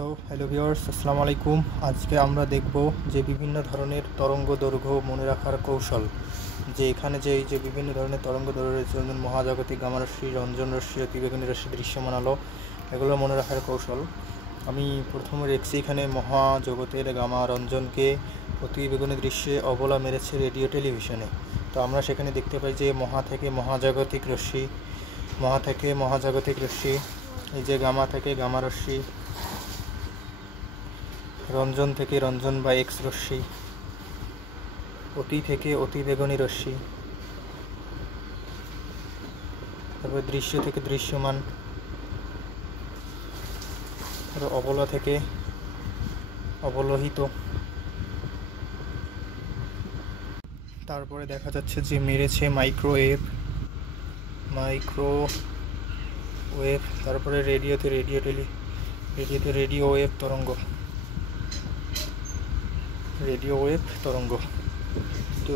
So hello viewers, আসসালামু আলাইকুম। আজকে আমরা দেখব যে বিভিন্ন ধরনের তরঙ্গ দৈর্ঘ্য মনে রাখার কৌশল। যে এখানে যে বিভিন্ন ধরনের তরঙ্গ দৈর্ঘ্য রয়েছে, যেমন মহাজাগতিক গামারশ্মি, রঞ্জন রশ্মি, অতিবেগুনি রশ্মি, দৃশ্যমান আলো, এগুলো মনে রাখার কৌশল। আমি প্রথমে দেখছি এখানে মহাজগতের গামা রঞ্জনকে অতিবেগুনি দৃশ্যে অবলা মেরেছে রেডিও টেলিভিশনে। তো আমরা সেখানে দেখতে পাই যে মহা থেকে মহাজাগতিক রশ্মি, এই যে গামা থেকে গামা রশ্মি, রঞ্জন থেকে রঞ্জন বা এক্স রশ্মি, অতি থেকে অতিবেগুনি রশ্মি, তারপরে দৃশ্য থেকে দৃশ্যমান, অবলা থেকে অবলোহিত। তারপরে দেখা যাচ্ছে যে মেরেছে মাইক্রোওয়েভ, তারপরে রেডিওতে রেডিও ওয়েভ তরঙ্গ। তো